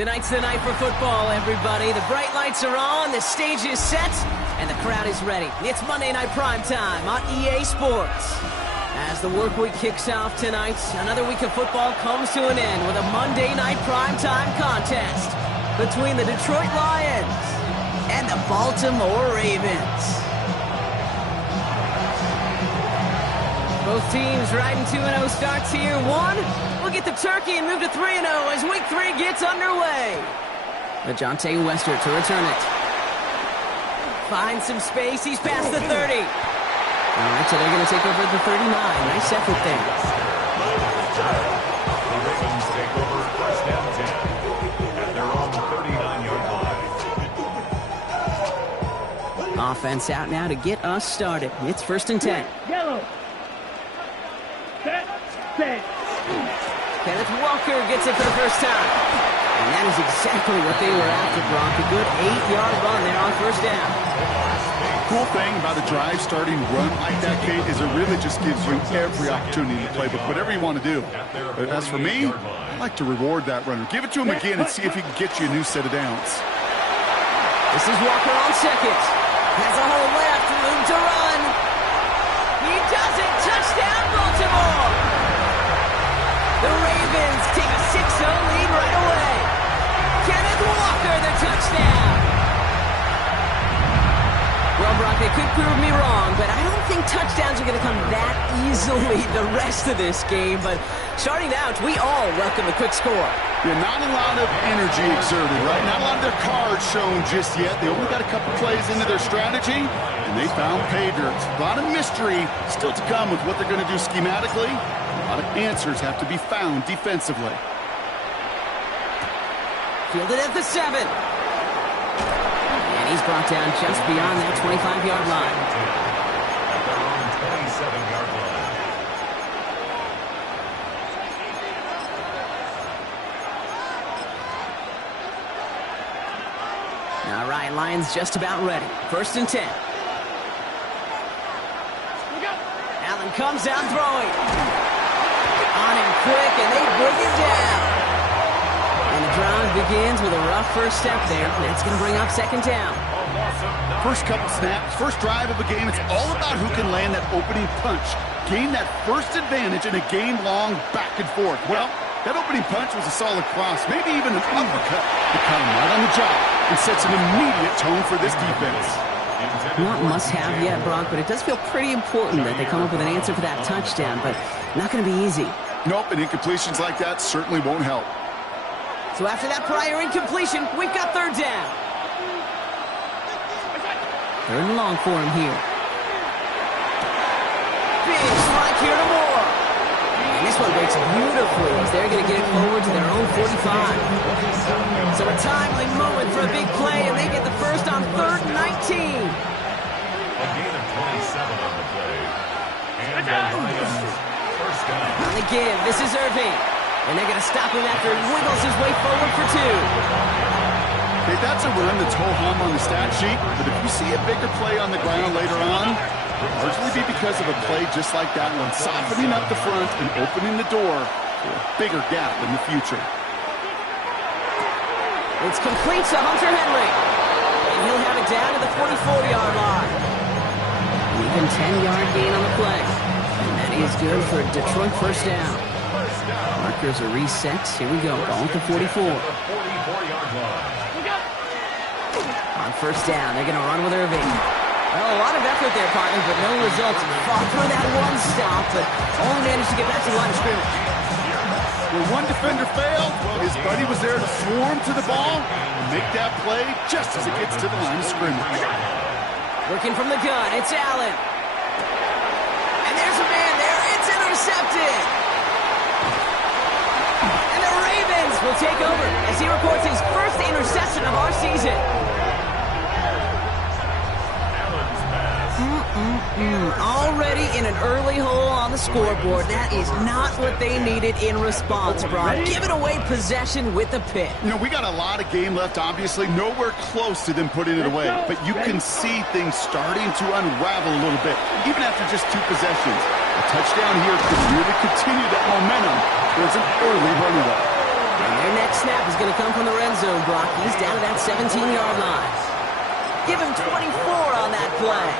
Tonight's the night for football, everybody. The bright lights are on, the stage is set, and the crowd is ready. It's Monday Night Primetime on EA Sports. As the work week kicks off tonight, another week of football comes to an end with a Monday Night Primetime contest between the Detroit Lions and the Baltimore Ravens. Both teams riding 2-0 starts here. We'll get the turkey and move to 3-0 as week 3 gets underway. LeJontay Wester to return it. Finds some space. He's past the 30. All right, so they're going to take over at the 39. Nice effort there. The Ravens take over first down 10 at their own 39-yard line. Offense out now to get us started. It's 1st and 10. Yellow. Set. Kenneth Walker gets it for the first time. And that is exactly what they were after, Brock. A good 8-yard run there on 1st down. Cool thing about a drive starting run like that, Kate, is it really just gives you every opportunity in the playbook, whatever you want to do. But as for me, I like to reward that runner. Give it to him again and see if he can get you a new set of downs. This is Walker on second. Has a hole left, room to run. He does it. Touchdown, Baltimore. The Ravens take a 6-0 lead right away. Kenneth Walker, the touchdown. Well, Brock, they could prove me wrong, but I don't think touchdowns are going to come that easily the rest of this game. But starting out, we all welcome a quick score. Yeah, not a lot of energy exerted, right? Not a lot of their cards shown just yet. They only got a couple plays into their strategy, and they found pay dirt. A lot of mystery still to come with what they're going to do schematically. A lot of answers have to be found defensively. Fielded at the 7. And he's brought down just beyond that 25-yard line. At their own 27-yard line. All right, Lions just about ready. 1st and 10. Allen comes out throwing. On him quick, and they bring him down. And the drive begins with a rough first step there. That's going to bring up 2nd down. First couple snaps, first drive of a game, it's all about who can land that opening punch. Gain that first advantage in a game-long back and forth. Well, that opening punch was a solid cross, maybe even an uppercut to cut him right on the job and sets an immediate tone for this defense. Not must-have yet, Brock, but it does feel pretty important that they come up with an answer for that touchdown, but not going to be easy. Nope, and incompletions like that certainly won't help. So after that prior incompletion, we've got 3rd down. 3rd and long for him here. Big strike here to Moore. And this one breaks beautifully as they're going to get it forward to their own 45. So a timely moment for a big play, and they get the first on 3rd and 19. A gain of 27 on the play. And the Lions first down. On the give, this is Irving. And they're going to stop him after he wiggles his way forward for 2. Okay, that's a run that's ho-hum on the stat sheet, but if you see a bigger play on the ground later on, it'll largely be because of a play just like that one, softening up the front and opening the door for a bigger gap in the future. It's complete to Hunter Henry. And he'll have it down to the 44-yard line. An even 10-yard gain on the play. And that is good for a Detroit first down. Markers are reset. Here we go. Ball at the 44. On 1st down, they're going to run with Irving. Well, a lot of effort there, partner, but no results. Fought for that one stop, but only managed to get back to the line of scrimmage. When one defender failed, his buddy was there to swarm to the ball and make that play just as it gets to the line of scrimmage. Working from the gun, it's Allen. And there's a man there. It's intercepted. And the Ravens will take over as he records his first interception of our season. Already in an early hole on the scoreboard. That is not what they needed in response, Brock. Giving away possession with the pick. You know, we got a lot of game left, obviously. Nowhere close to them putting it away. But you can see things starting to unravel a little bit, even after just 2 possessions. A touchdown here could really continue that momentum towards an early runaway. And their next snap is going to come from the red zone, Brock. He's down to that 17-yard line. Give him 24 on that play.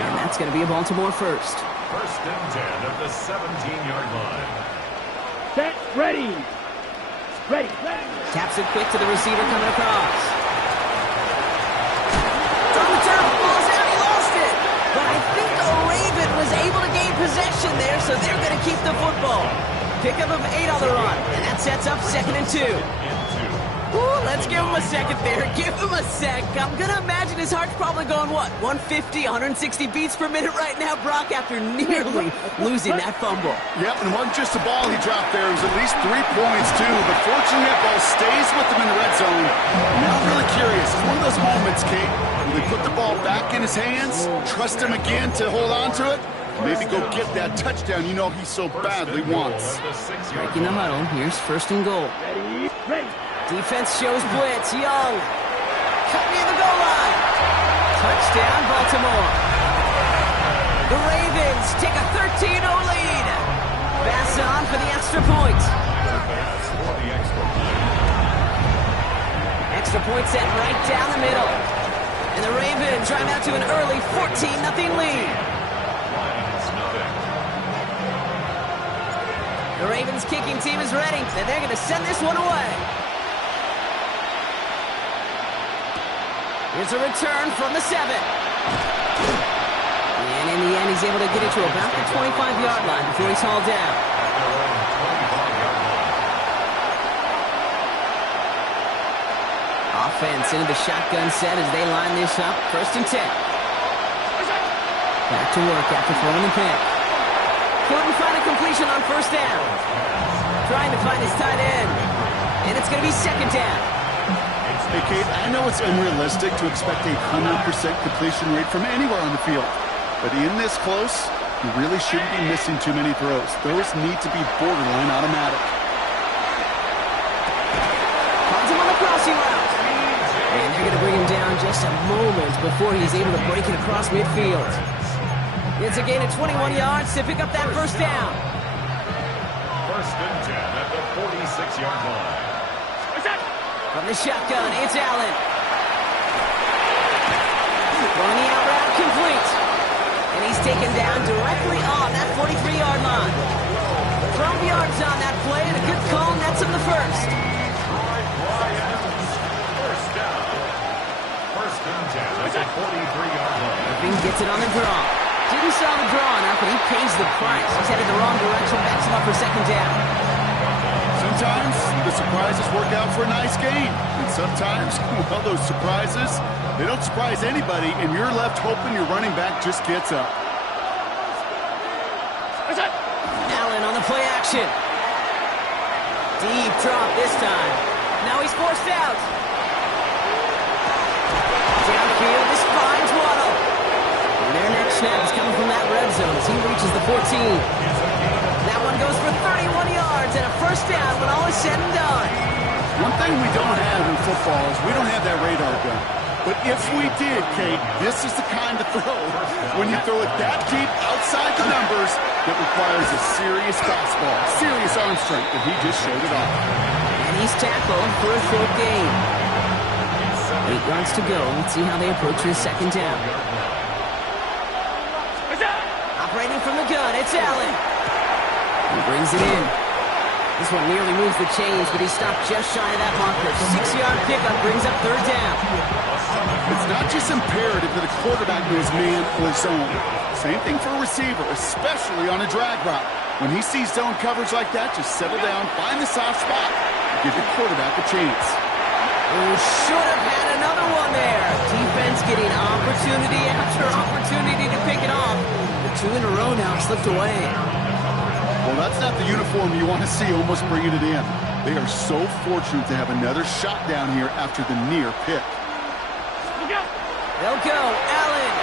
And that's going to be a Baltimore first. First and 10 at the 17-yard line. Set, ready. Ready. Taps it quick to the receiver coming across. From the turf, ball's out, he lost it. But I think the Raven was able to gain possession there, so they're going to keep the football. Pickup of 8 on the run, and that sets up 2nd and 2. Ooh, let's give him a second there. Give him a sec. I'm going to imagine his heart's probably going, what, 150, 160 beats per minute right now, Brock, after nearly losing that fumble. Yep, and it wasn't just a ball he dropped there. It was at least 3 points, too. But fortunately, that ball stays with him in the red zone. Now I'm really curious. It's one of those moments, Kate, where they put the ball back in his hands, trust him again to hold on to it, maybe go get that touchdown he so badly wants. Breaking the huddle. Here's 1st and goal. Ready. Defense shows blitz. Young. Cut near the goal line. Touchdown, Baltimore. The Ravens take a 13-0 lead. Pass on for the extra point. Extra point set right down the middle. And the Ravens drive out to an early 14-0 lead. The Ravens kicking team is ready, and they're going to send this one away. Here's a return from the 7. And in the end, he's able to get it to about the 25-yard line before he's hauled down. Offense into the shotgun set as they line this up. 1st and 10. Back to work after throwing the pick. Couldn't find a completion on 1st down. Trying to find his tight end. And it's going to be 2nd down. Hey, Kate, I know it's unrealistic to expect a 100% completion rate from anywhere on the field. But in this close, you really shouldn't be missing too many throws. Those need to be borderline automatic. Finds him on the crossing route. And they're going to bring him down just a moment before he's able to break it across midfield. It's a gain of 21 yards to pick up that 1st down. 1st and 10 at the 46-yard line. From the shotgun, it's Allen. Throwing the out route complete. And he's taken down directly on that 43-yard line. 12 yards on that play, and a good call nets him the 1st. First down. 1st and 10 at the 43-yard line. Irving gets it on the draw. Didn't saw the draw enough, and he pays the price. He's headed the wrong direction, backs him up for 2nd down. Sometimes the surprises work out for a nice game. And sometimes, well, those surprises, they don't surprise anybody, and you're left hoping your running back just gets up. Allen on the play action. Deep drop this time. Now he's forced out. Downfield, this finds Waddle. And their next snap is coming from that red zone as he reaches the 14. That one goes for 31 yards and a 1st down when all is said and done. One thing we don't have in football is we don't have that radar gun. But if we did, Kate, this is the kind of throw when you throw it that deep outside the numbers that requires a serious fastball, serious arm strength, and he just showed it off. And he's tackled for a short gain. 8 yards to go. Let's see how they approach this 2nd down. Operating from the gun, it's Allen. He brings it in. This one nearly moves the chains, but he stopped just shy of that marker. 6-yard pickup brings up 3rd down. It's not just imperative that a quarterback knows man or zone. Same thing for a receiver, especially on a drag route. When he sees zone coverage like that, just settle down, find the soft spot, and give your quarterback a chance. Oh, should have had another one there. Defense getting opportunity after opportunity to pick it off. The 2 in a row now slipped away. Well, that's not the uniform you want to see almost bringing it in. They are so fortunate to have another shot down here after the near pick. They'll go. Allen.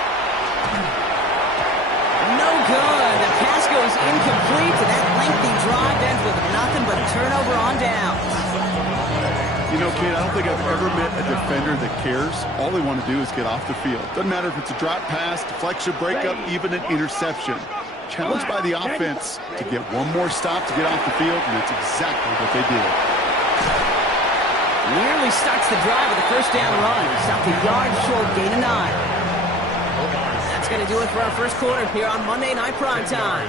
No good. The pass goes incomplete, and that lengthy drive ends with nothing but a turnover on downs. You know, kid, I don't think I've ever met a defender that cares. All they want to do is get off the field. Doesn't matter if it's a drop pass, deflection, breakup, even an interception. Challenged by the offense to get one more stop to get off the field, and that's exactly what they did. Nearly starts the drive with a first down run. Stopped a yard short, gain of 9. That's going to do it for our first quarter here on Monday Night Primetime.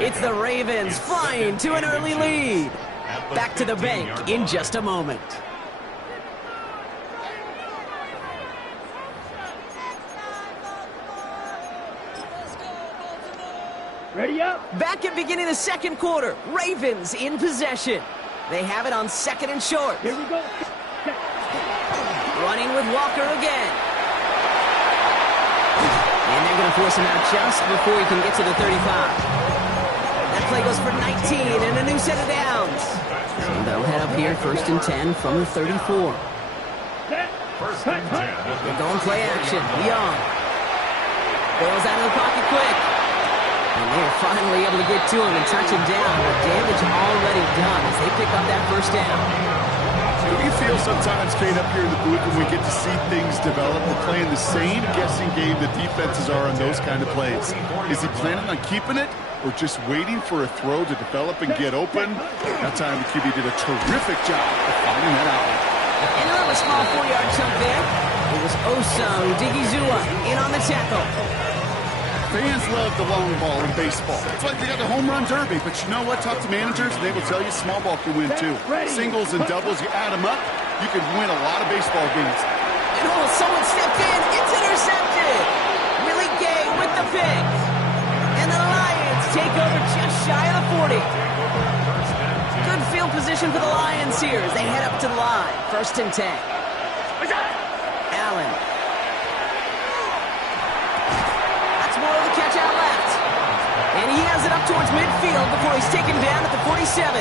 It's the Ravens flying to an early lead. Back to the bank in just a moment. Ready up. Back at beginning of the second quarter. Ravens in possession. They have it on 2nd and short. Here we go. Running with Walker again. And they're going to force him out just before he can get to the 35. That play goes for 19 and a new set of downs. So they'll head up here 1st and 10 from the 34. First and 10. They're going play action. Young. Bails out of the pocket quick. And they're finally able to get to him and touch him down. But damage already done as they pick up that first down. We feel sometimes, Kate, up here in the booth when we get to see things develop. We're playing the same guessing game that defenses are on those kind of plays. Is he planning on keeping it or just waiting for a throw to develop and get open? That time the QB did a terrific job of finding that out. And another small 4-yard chunk there. It was Oso Digizua in on the tackle. Fans love the long ball in baseball. It's like they got the home run derby. But you know what? Talk to managers, and they will tell you small ball can win too. Singles and doubles, you add them up, you can win a lot of baseball games. And someone stepped in. It's intercepted. Willie Gay with the pick. And the Lions take over just shy of the 40. Good field position for the Lions here as they head up to the line. 1st and 10. Allen. More of the catch out left. And he has it up towards midfield before he's taken down at the 47.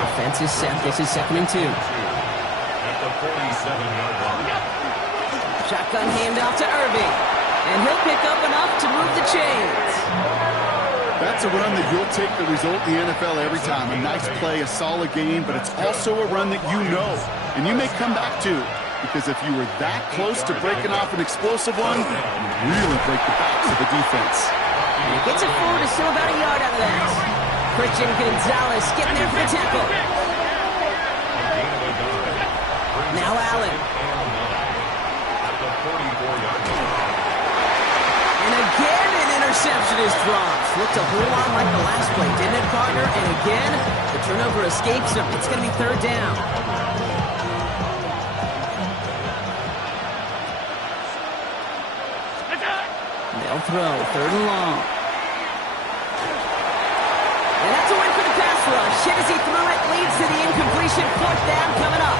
Offense is set. This is 2nd and 2. At the 47-yard line. Shotgun handoff to Irving. And he'll pick up enough to move the chains. That's a run that you'll take the result in the NFL every time. A nice play, a solid game, but it's also a run that you know and you may come back to. Because if you were that close to breaking off an explosive one, you really break the backs of the defense. And he gets it forward, is still about a yard out of that. Christian Gonzalez getting there for the tackle. Now Allen. And again an interception is dropped. Looked a whole lot like the last play, didn't it, partner? And again, the turnover escapes him. It's going to be 3rd down. They'll throw 3rd and long. And that's a win for the pass rush. Hit as he threw it, leads to the incompletion. 4th down coming up.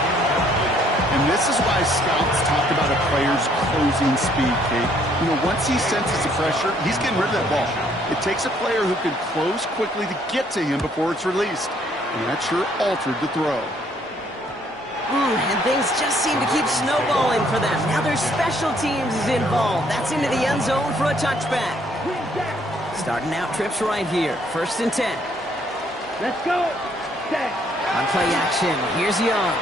And this is why scouts talk about a player's closing speed, Kate. You know, once he senses the pressure, he's getting rid of that ball. It takes a player who can close quickly to get to him before it's released. And that sure altered the throw. And things just seem to keep snowballing for them. Now their special teams is involved. That's into the end zone for a touchback. Starting out trips right here. 1st and 10. Let's go. On play action, here's Young.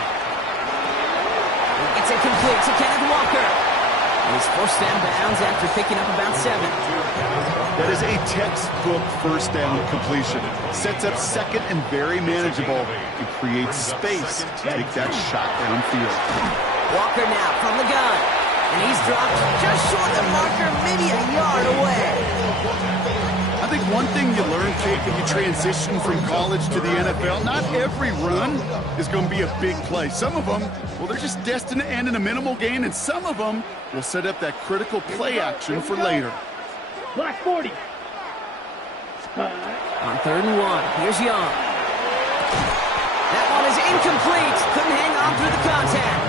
It's incomplete to Kenneth Walker. He's forced down bounds after picking up about 7. That is a textbook first down completion. Sets up 2nd and very manageable and creates space to take that shot downfield. Walker now from the gun. And he's dropped just short of the marker, maybe a yard away. I think one thing you learn, Kate, when you transition from college to the NFL, not every run is going to be a big play. Some of them, well, they're just destined to end in a minimal gain, and some of them will set up that critical play action for later. Black 40. On 3rd and 1, here's Young. That one is incomplete. Couldn't hang on through the contact.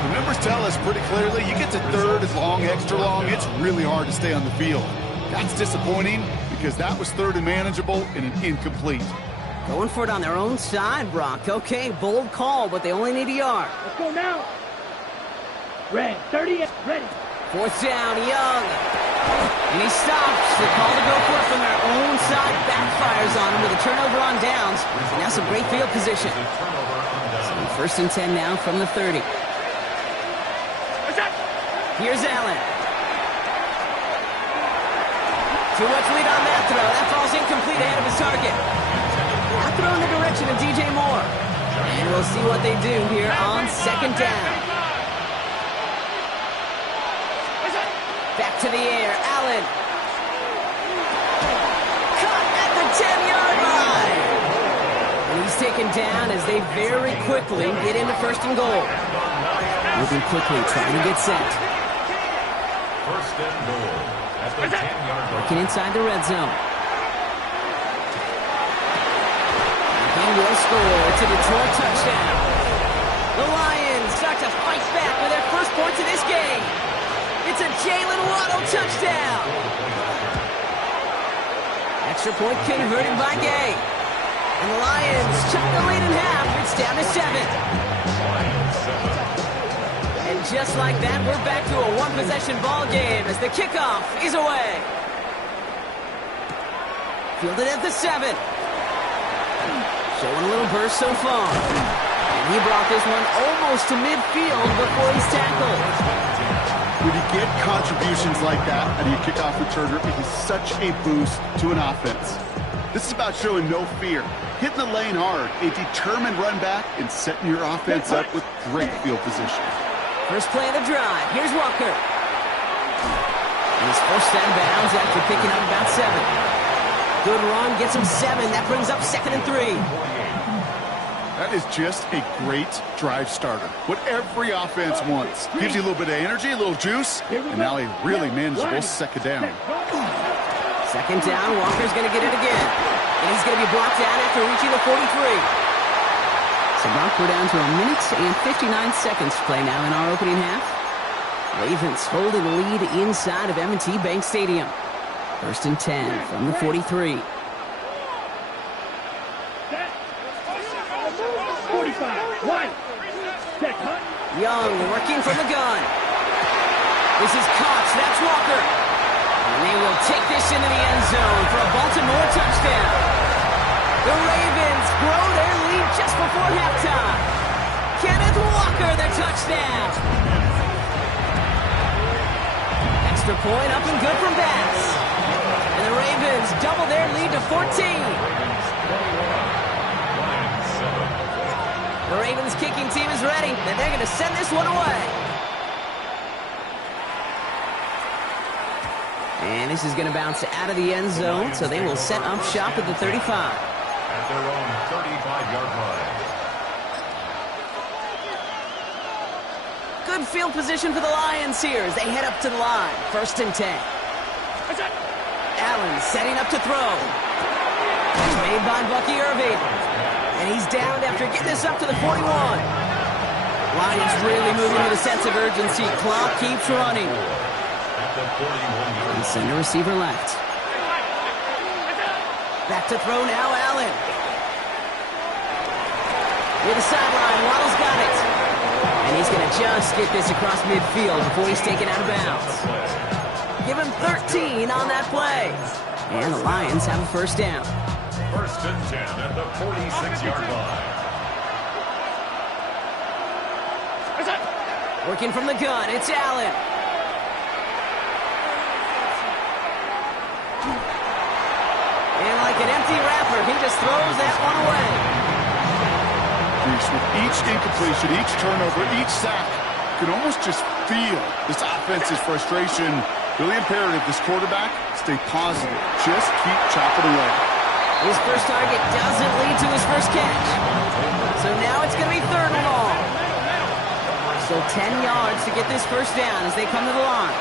The numbers tell us pretty clearly, you get to 3rd and long, extra long, it's really hard to stay on the field. That's disappointing because that was 3rd and manageable and an incomplete. Going for it on their own side, Brock. Okay, bold call, but they only need a yard. Let's go now. Red, 30, ready. 4th down, Young. And he stops. The call to go for it from their own side backfires on him with a turnover on downs. And now some great field position. So 1st and 10 now from the 30. Here's Allen. Too much lead on that throw. That ball's incomplete ahead of his target. Now throw in the direction of DJ Moore. And we'll see what they do here on second down. Back to the air, Allen. Caught at the 10-yard line. And he's taken down as they very quickly get into first and goal. Moving quickly, trying to get set. First and goal at the 10-yard line. Working inside the red zone. He will score. It's a Detroit touchdown. The Lions start to fight back with their first points of this game. It's a Jalen Waddle touchdown. Extra point converted by Gay. And the Lions chop the lead in half. It's down to 7. And just like that, we're back to a one-possession ball game as the kickoff is away. Fielded at the 7. Showing a little burst so far. And he brought this one almost to midfield before he's tackled. When you get contributions like that out of your kickoff returner, it is such a boost to an offense. This is about showing no fear, hitting the lane hard, a determined run back, and setting your offense up with great field position. First play of the drive. Here's Walker. And his first set of bounds after picking up about 7. Good run, gets him 7. That brings up 2nd and 3. That is just a great drive starter. What every offense wants. Gives you a little bit of energy, a little juice, and now a really manageable second down. Second down, Walker's going to get it again. And he's going to be brought down after reaching the 43. So Mark, we're down to 1 minute and 59 seconds to play now in our opening half. Ravens holding the lead inside of M&T Bank Stadium. First and 10 from the 43. 45. 1. Set, hunt. Young working from the gun. This is Cox. That's Walker. And they will take this into the end zone for a Baltimore touchdown. The Ravens grow their lead just before halftime. Kenneth Walker, the touchdown. Extra point up and good from Bass. And the Ravens double their lead to 14. The Ravens kicking team is ready, and they're going to send this one away. And this is going to bounce out of the end zone, so they will set up shop at the 35. At their own 35-yard line. Good field position for the Lions here as they head up to the line. First and 10. Allen setting up to throw. It's made by Bucky Irving. And he's down after getting this up to the 41. Lions really moving with a sense of urgency. Clock keeps running. And send a receiver left. Back to throw now, Allen. Near the sideline, Waddle's got it. And he's going to just get this across midfield before he's taken out of bounds. Give him 13 on that play. And the Lions have a first down. First and 10 at the 46-yard line. Working from the gun, it's Allen. And like an empty wrapper, he just throws that one away. With each incompletion, each turnover, each sack, you can almost just feel this offense's frustration. Really imperative, this quarterback, stay positive. Just keep chopping away. His first target doesn't lead to his first catch. So now it's going to be 3rd and long. So 10 yards to get this first down as they come to the line.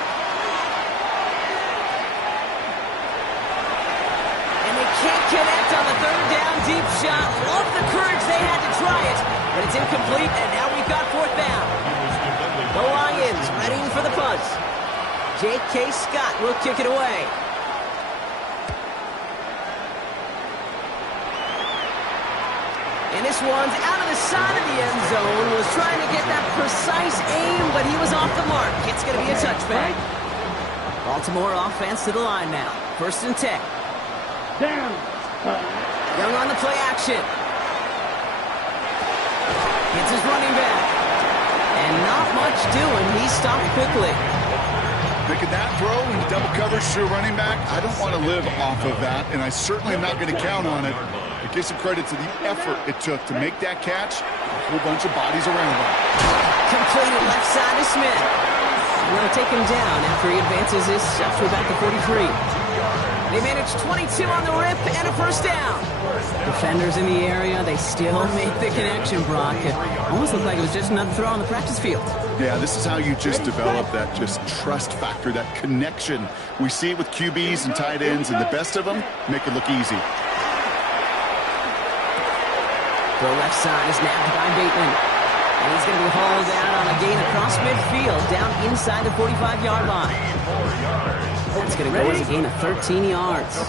And they can't connect on the 3rd down deep shot. Love the courage they had to try it, but it's incomplete, and now we've got 4th down. The Lions ready for the punt. J.K. Scott will kick it away. And this one's out of the side of the end zone. Was trying to get that precise aim, but he was off the mark. It's going to be a touchback. Baltimore offense to the line now. First and 10. Down. Young on the play action. Gets his running back. And not much doing. He stopped quickly. Making that throw in double coverage to a running back, I don't want to live off of that, and I certainly am not going to count on it. But give some credit to the effort it took to make that catch. A whole bunch of bodies around him. Completed left side to Smith. They'll take him down after he advances this up to about the 43. They managed 22 on the rip and a first down. Defenders in the area, they still make the connection, Brock. It almost looked like it was just another throw on the practice field. Yeah, this is how you just develop that just trust factor, that connection. We see it with QBs and tight ends, and the best of them make it look easy. The left side is nabbed by Bateman. And he's going to be hauled out on a gain across midfield, down inside the 45-yard line. That's going to go as a gain of 13 yards.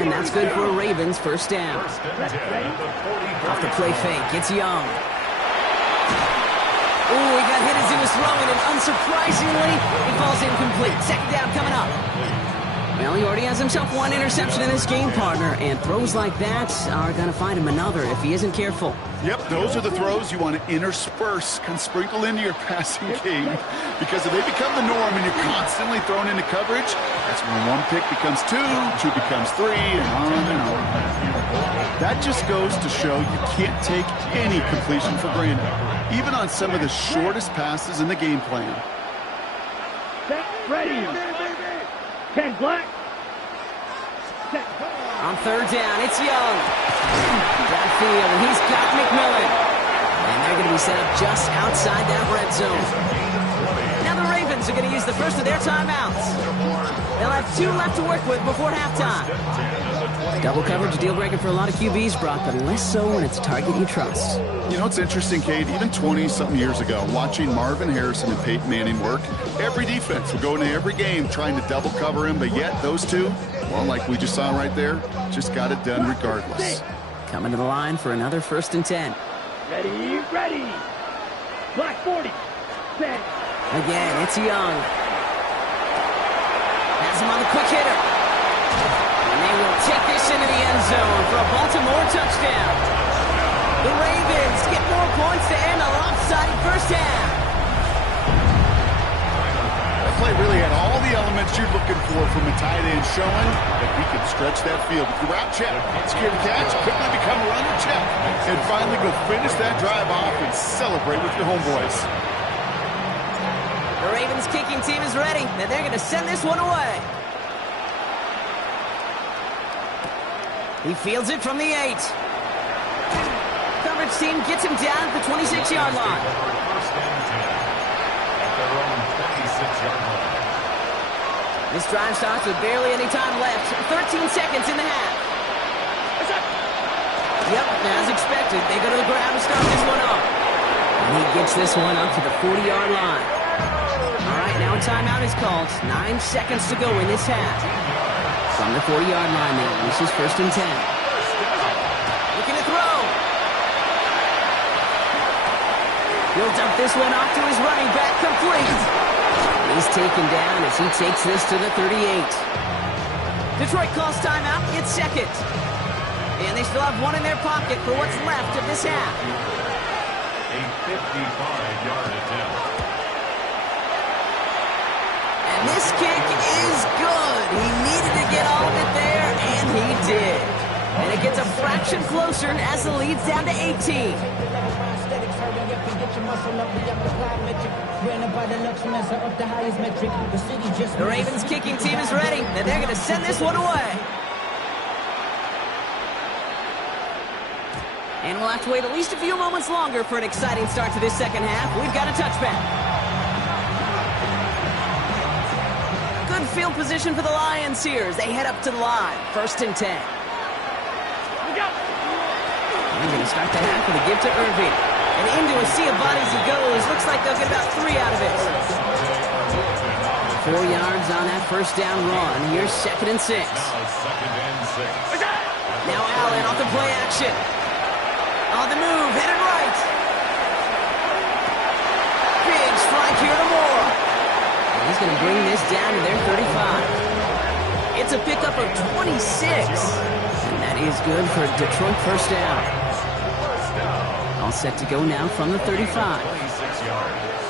And that's good for a Ravens first down. Off the play fake, it's Young. Ooh, he got hit as he was throwing, and unsurprisingly, he falls incomplete. Second down coming up. Well, he already has himself one interception in this game, partner, and throws like that are going to find him another if he isn't careful. Yep, those are the throws you want to intersperse, can sprinkle into your passing game, because if they become the norm and you're constantly thrown into coverage, that's when one pick becomes two becomes three, and on and on. That just goes to show you can't take any completion for granted, even on some of the shortest passes in the game plan. Set, ready. 10 black. Set. On third down, it's Young. Downfield, and he's got McMillan. And they're going to be set up just outside that red zone. Now the Ravens are going to use the first of their timeouts. They'll have 2 left to work with before halftime. Double coverage, a deal breaker for a lot of QBs, Brock, but less so when it's a target you trust. You know, it's interesting, Kate, even 20-something years ago, watching Marvin Harrison and Peyton Manning work, every defense would go into every game trying to double cover him, but yet those two, well, like we just saw right there, just got it done regardless. Coming to the line for another 1st and 10. Ready, ready. Black 40. Set. Again, it's Young. Has him on the quick hitter. And they will take this into the end zone for a Baltimore touchdown. The Ravens get more points to end a lopsided first half. That play really had all the elements you're looking for from a tight end, showing that he could stretch that field. With the route check, secure the catch, quickly become a runner check, and finally go finish that drive off and celebrate with your homeboys. The Ravens kicking team is ready, and they're going to send this one away. He fields it from the 8. Coverage team gets him down at the 26-yard line. First and 10 at their own 26-yard line. This drive starts with barely any time left. 13 seconds in the half. Yep, as expected, they go to the ground to start this one off. And he gets this one up to the 40-yard line. All right, now a timeout is called. 9 seconds to go in this half. From the 40-yard line now, this is 1st and 10. Looking to throw. He'll dump this one off to his running back, complete. He's taken down as he takes this to the 38. Detroit calls timeout, it's 2nd. And they still have one in their pocket for what's left of this half. A 55-yard attempt. And this kick is good. He needed to get all of it there, and he did. And it gets a fraction closer as the lead's down to 18. The Ravens kicking team is ready, and they're going to send this one away. And we'll have to wait at least a few moments longer for an exciting start to this second half. We've got a touchback. Good field position for the Lions here as they head up to the line. 1st and 10. They're going to start the half with a give to Irving. And into a sea of bodies he goes. Looks like they'll get about 3 out of it. 4 yards on that first down run. Here's 2nd and 6. Now 2nd and 6. Now Allen off the play action. On the move, headed right. Big strike here to Moore. And he's going to bring this down to their 35. It's a pickup of 26. And that is good for a Detroit first down. All set to go now from the 35. 26 yards.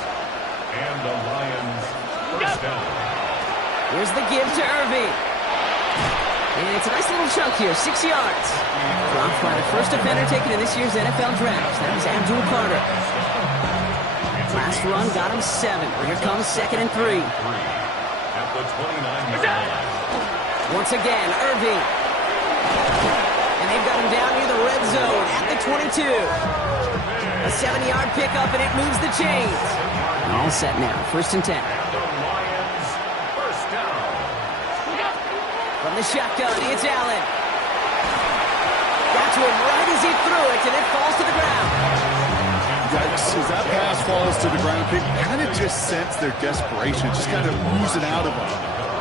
And the Lions first down. Here's the give to Irving. And it's a nice little chunk here, 6 yards. Dropped by the first defender taken in this year's NFL draft. That was Abdul Carter. Last run got him 7. Here comes 2nd and 3. At the 29-yard line. Once again, Irving. And they've got him down near the red zone at the 22. A 7-yard pickup, and it moves the chains. All set now, 1st and 10. The Lions, first down. From the shotgun, it's Allen. Got to him right as he threw it, and it falls to the ground. Yikes, as that pass falls to the ground, they kind of just sense their desperation, just kind of oozing out of them.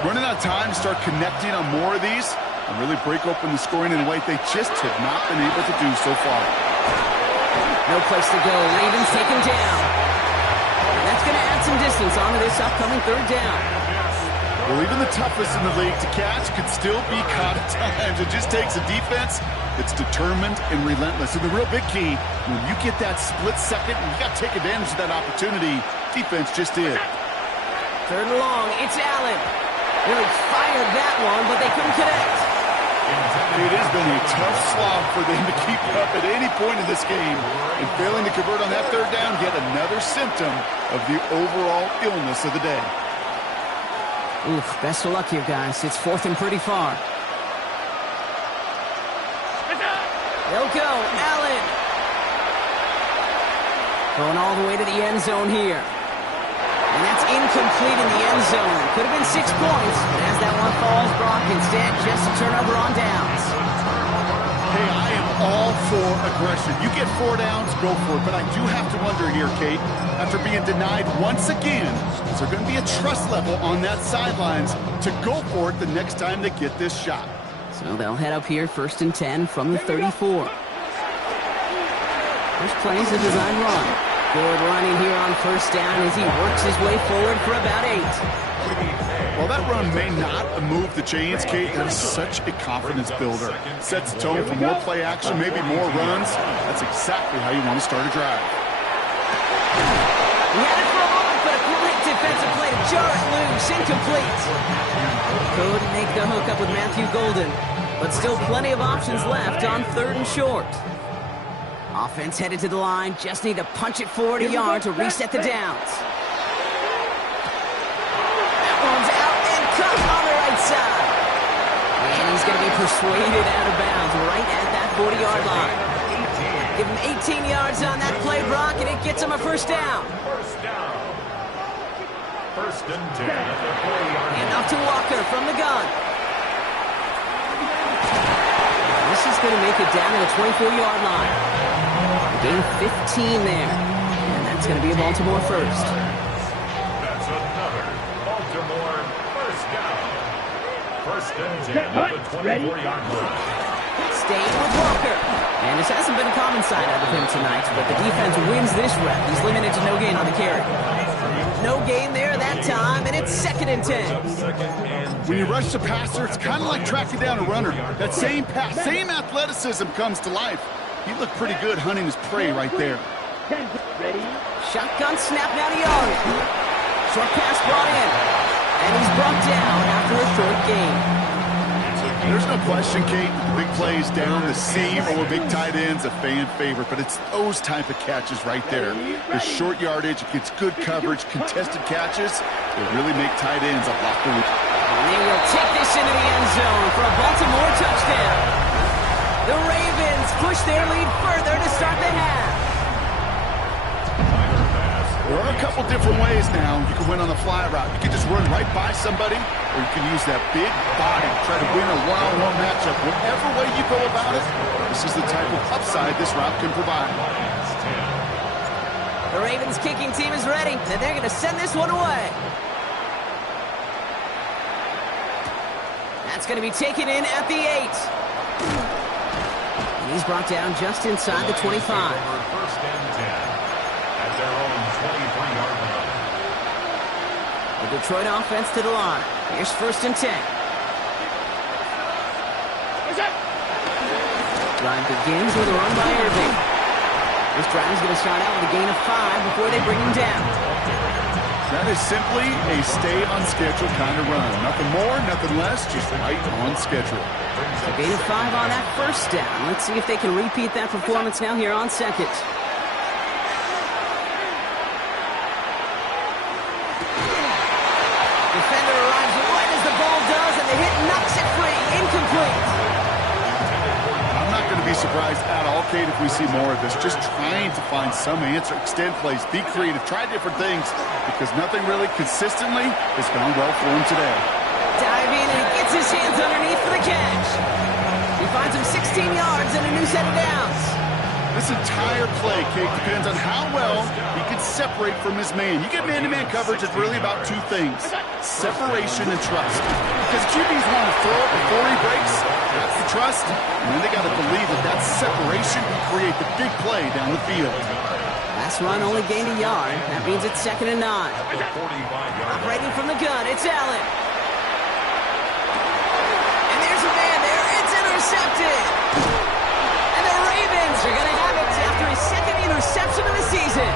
Running out of time to start connecting on more of these and really break open the scoring in a way they just have not been able to do so far. No place to go. Ravens take him down. And that's going to add some distance onto this upcoming 3rd down. Well, even the toughest in the league to catch could still be caught at times. It just takes a defense that's determined and relentless. And the real big key, when you get that split second, and you got to take advantage of that opportunity, defense just did. 3rd and long, it's Allen. Really fired that one, but they couldn't connect. It has been a tough slog for them to keep up at any point in this game. And failing to convert on that 3rd down, yet another symptom of the overall illness of the day. Oof, best of luck here, guys. It's 4th and pretty far. They'll go. Allen. Going all the way to the end zone here. And that's incomplete in the end zone. Could have been 6 points, but as that one falls, Brock, instead just a turnover on downs. Hey, I am all for aggression. You get 4 downs, go for it. But I do have to wonder here, Kate, after being denied once again, is there going to be a trust level on that sidelines to go for it the next time they get this shot? So they'll head up here, 1st and 10 from the 34. First play is a design run. Good running here on 1st down as he works his way forward for about 8. While that run may not move the chains, Kate, that is such a confidence builder. Sets the tone for more play action, maybe more runs. That's exactly how you want to start a drive. He had it for a moment, but a great defensive play to jar it loose. Incomplete. Couldn't make the hook up with Matthew Golden, but still plenty of options left on 3rd and short. Offense headed to the line. Just need to punch it forward a yard to reset the downs. That one's out and cut on the right side. And he's going to be persuaded out of bounds right at that 40-yard line. Give him 18 yards on that play, Brock, and it gets him a 1st down. First down. 1st and 10 at the 40-yard line. And off to Walker from the gun. This is going to make it down to the 24-yard line. Gain 15 there. And that's going to be a Baltimore 1st. That's another Baltimore 1st down. 1st and 10 at the 24-yard line. Staying with Walker. And this hasn't been a common sight out of him tonight, but the defense wins this rep. He's limited to no gain on the carry. No gain there that time, and it's 2nd and 10. When you rush the passer, it's kind of like tracking down a runner. That same pass, same athleticism comes to life. He looked pretty good hunting his prey right there. Ready? Shotgun snap now to Young. Short pass brought in. And he's brought down after a short gain. There's no question, Kate, the big plays down the seam over big tight ends, a fan favorite, but it's those type of catches right there. The short yardage, it gets good coverage, contested catches, they really make tight ends a lot of week. And they will take this into the end zone for a Baltimore touchdown. The Ravens push their lead further to start the half. There are a couple different ways now. You can win on the fly route. You can just run right by somebody, or you can use that big body, try to win a one-on-one matchup. Whatever way you go about it, this is the type of upside this route can provide. The Ravens kicking team is ready, and they're going to send this one away. That's going to be taken in at the 8. And he's brought down just inside the 25. 1st and 10 at their own 23-yard line. The Detroit offense to the line. Here's 1st and 10. Drive begins with a run by Irving. This drive is going to start out with a gain of 5 before they bring him down. That is simply a stay-on-schedule kind of run. Nothing more, nothing less, just right on schedule. So gain of 5 on that first down. Let's see if they can repeat that performance now here on second. Defender arrives right as the ball does, and the hit knocks it free. Incomplete. I'm not going to be surprised at all, Kate, if we see more of this. Just trying to find some answer, extend plays, be creative, try different things, because nothing really consistently has gone well for him today. Diving, and he gets his hands underneath for the catch. He finds him 16 yards and a new set of downs. This entire play, Kate, depends on how well he can separate from his man. You get man-to-man coverage, it's really about two things: separation and trust. Because QBs want to throw it before he breaks. That's the trust. And then they got to believe that that separation can create the big play down the field. Last run only gained a yard. That means it's 2nd and 9. Operating from the gun, it's Allen. And there's a man there. It's intercepted. And the Ravens are going to have it after his 2nd interception of the season.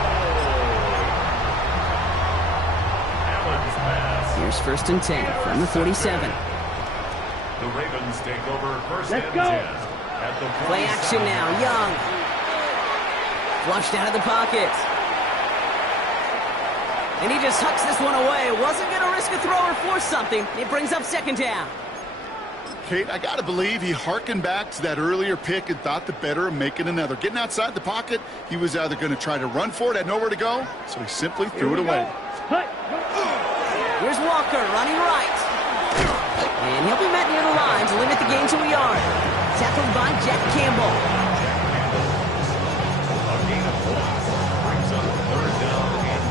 Here's 1st and 10 from the 47. The Ravens take over 1st Let's and go. 10 at the 47. Play action now. Young. Flushed out of the pocket. And he just hucks this one away. Wasn't going to risk a throw or force something. It brings up 2nd down. Kate, I got to believe he hearkened back to that earlier pick and thought the better of making another. Getting outside the pocket, he was either going to try to run for it, had nowhere to go, so he simply threw it away. Here's Walker running right. And he'll be met near the line to limit the gain to a yard. Tackled by Jack Campbell. A gain of 4 brings up 3rd down and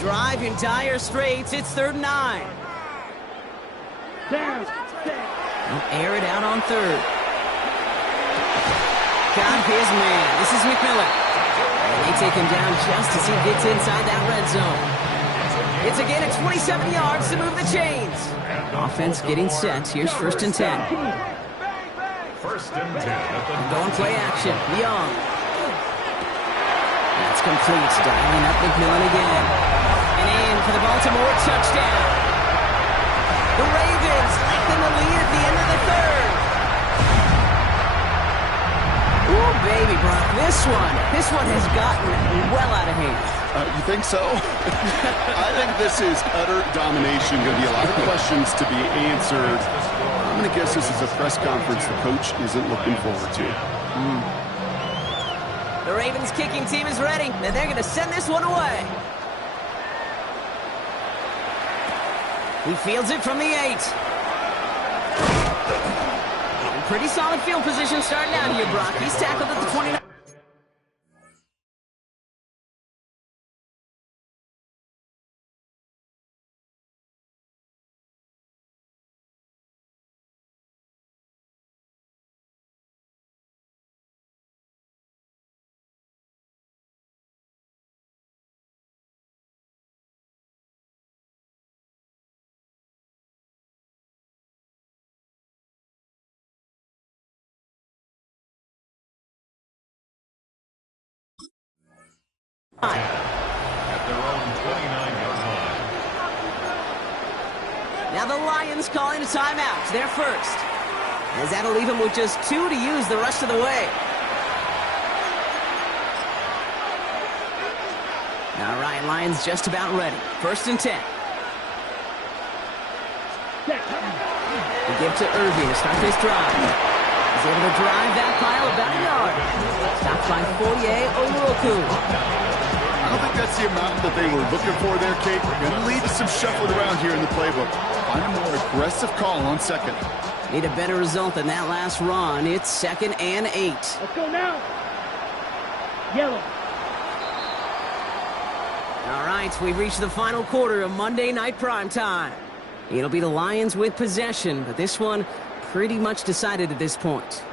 9. Drive in dire straits. It's 3rd and 9. Down. They'll air it out on 3rd. Got his man. This is McMillan. And they take him down just as he gets inside that red zone. It's a gain of 27 yards to move the chains. Offense getting set. Here's 1st and 10. 1st and 10 at the Going play action. Young. That's complete. Dialing up McMillan again. And in for the Baltimore touchdown. The Ravens lengthen the lead at the end of the 3rd. Ooh, baby, Brock. This one has gotten well out of hand. You think so? I think this is utter domination. Going to be a lot of questions to be answered. I'm going to guess this is a press conference the coach isn't looking forward to. The Ravens kicking team is ready, and they're going to send this one away. He fields it from the 8. Pretty solid field position starting out here, Brock. He's tackled at the 29. at their own 29-yard line. Now the Lions calling a timeout. They're first. As that'll leave them with just 2 to use the rest of the way. All right, Lions just about ready. 1st and 10. They give to Irving to start this drive. He's able to drive that pile about a yard. Stopped by Foye Oluoku. I don't think that's the amount that they were looking for there, Kate. Going to lead to some shuffling around here in the playbook. Find a more aggressive call on 2nd. Need a better result than that last run. It's 2nd and 8. Let's go now. Yellow. All right, we've reached the final quarter of Monday Night Primetime. It'll be the Lions with possession, but this one pretty much decided at this point.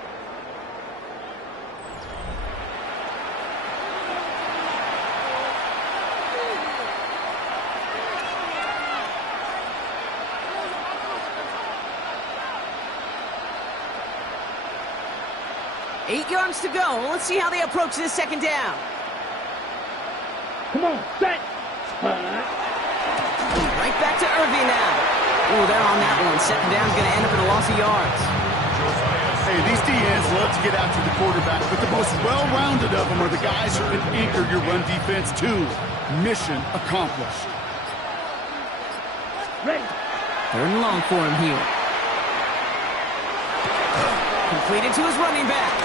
8 yards to go. Let's see how they approach this second down. Come on, set. Right back to Irving now. Oh, they're on that one. Second down's going to end up in a loss of yards. Hey, these DNs love to get after the quarterback, but the most well-rounded of them are the guys who can anchor your run defense too. Mission accomplished. Ready. Third and long for him here. Completed to his running back.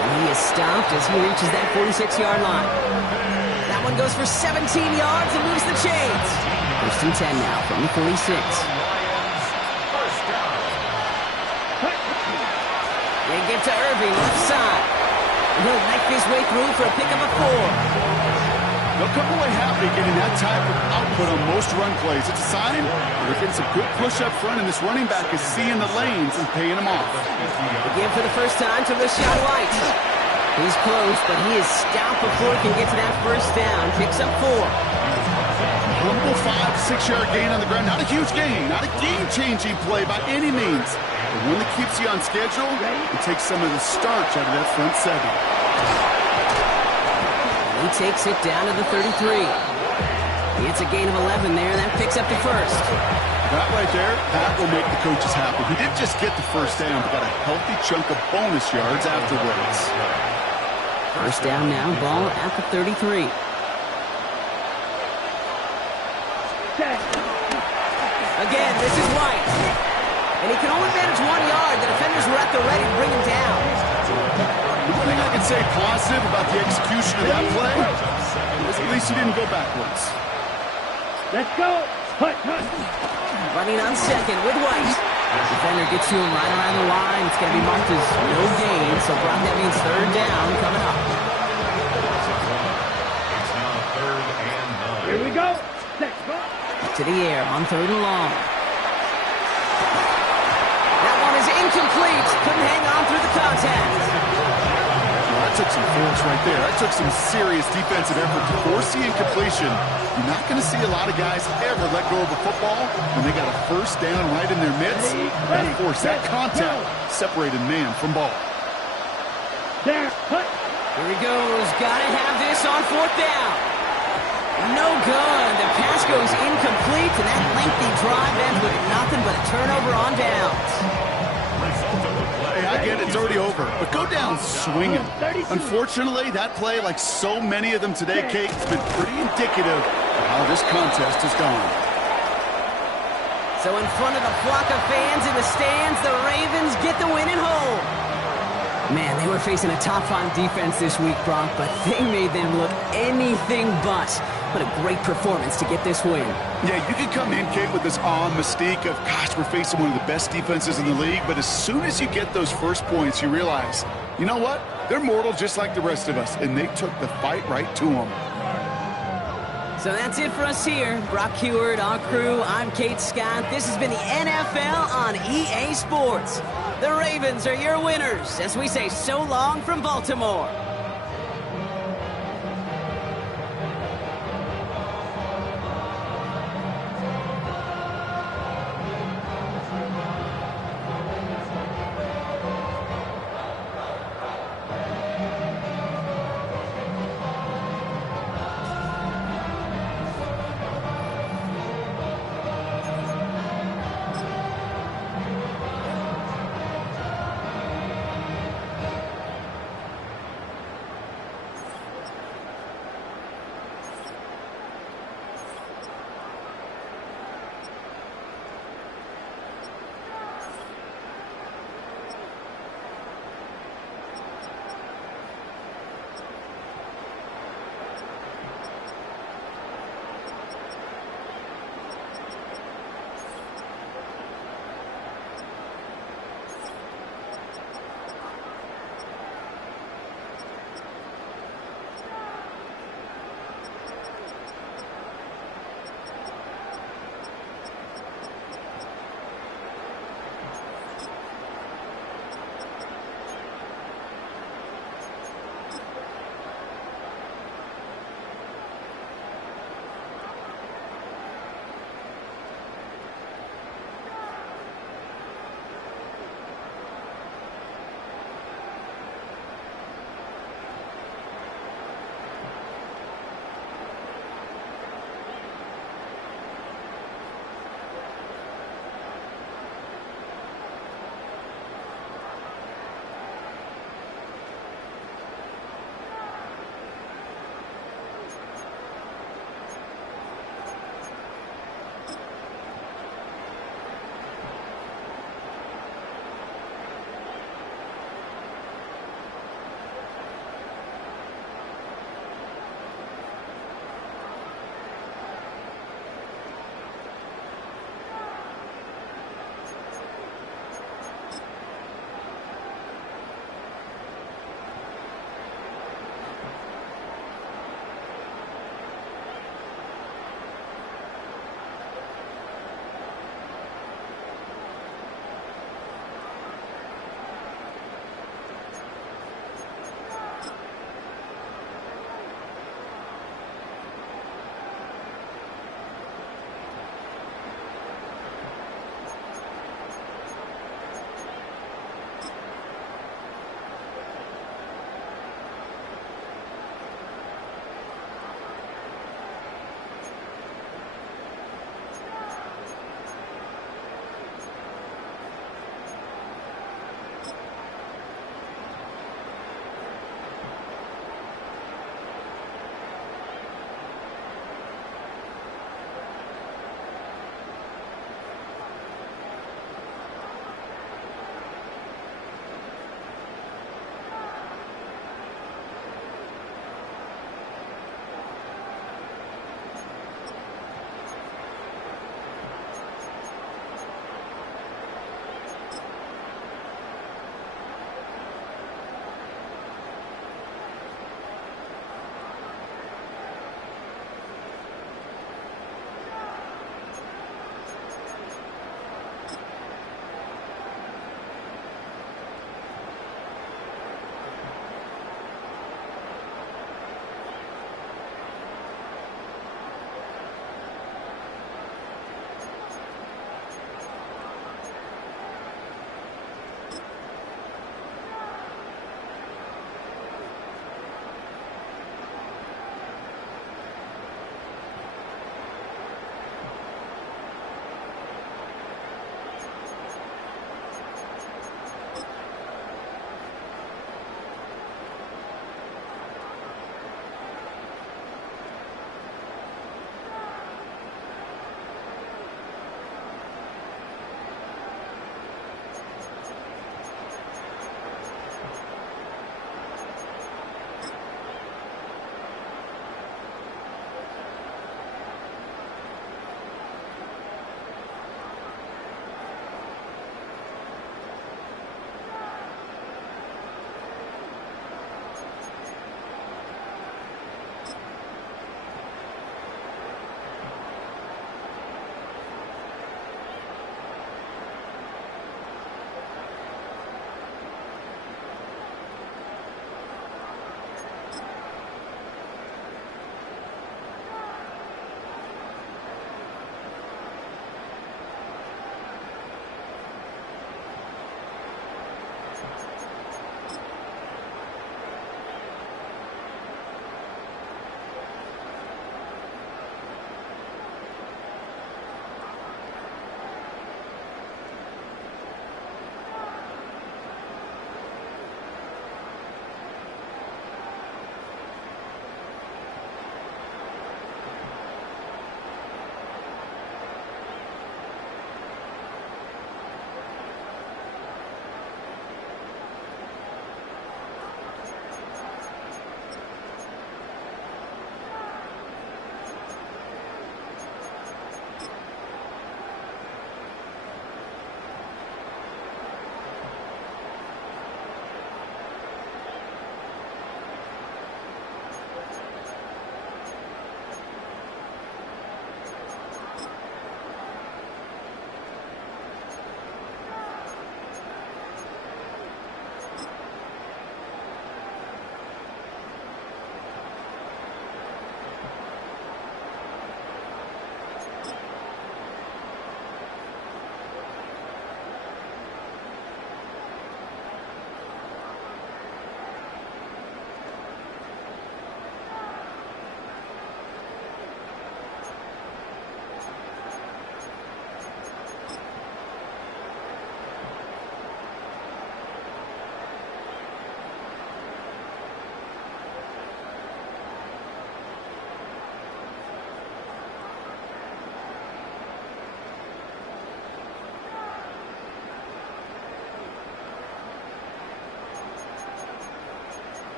And he is stopped as he reaches that 46-yard line. That one goes for 17 yards and moves the chains. First and 10 now from the 46. They give to Irving, left side. And he'll knife his way through for a pickup of 4. They'll come away happy getting that type of output on most run plays. It's a sign they're getting some good push up front, and this running back is seeing the lanes and paying them off. Again for the first time to Rashad White. He's close, but he is stopped before he can get to that first down. Picks up 4. Humble 5-6 yard gain on the ground. Not a huge gain, not a game-changing play by any means. But one that keeps you on schedule and takes some of the starch out of that front seven. He takes it down to the 33. He gets a gain of 11 there. That picks up the first. That right there, that will make the coaches happy. He didn't just get the first down, but got a healthy chunk of bonus yards afterwards. First down now, ball at the 33. Again, this is White. And he can only manage 1 yard. The defenders were at the ready to bring him down. One thing I can say positive about the execution of that play is at least he didn't go backwards. Let's go. Hut. Running on second with White. Defender gets to him right around the line. It's going to be marked as no gain. So, Brock, that means third down coming up. It's now 3rd and 9. Here we go. Let's go. To the air on 3rd and long. That one is incomplete. Couldn't hang on through the contact. That took some force right there. That took some serious defensive effort to force the incompletion. You're not going to see a lot of guys ever let go of a football when they got a first down right in their midst. That force, that contact, separated man from ball. There. Hut. Here he goes. Got to have this on 4th down. No good. The pass goes incomplete, and that lengthy drive ends with nothing but a turnover on downs. Hey, I get it. It's already over. But go down swinging. Unfortunately, that play, like so many of them today, Kate, has been pretty indicative of how this contest has gone. So in front of the flock of fans in the stands, the Ravens get the win and hold. Man, they were facing a top-5 defense this week, Brock, but they made them look anything but. What a great performance to get this win. Yeah, you can come in, Kate, with this awe and mystique of, gosh, we're facing one of the best defenses in the league, but as soon as you get those first points, you realize, you know what? They're mortal just like the rest of us, and they took the fight right to them. So that's it for us here. Brock Heward, our crew, I'm Kate Scott. This has been the NFL on EA Sports. The Ravens are your winners as we say so long from Baltimore.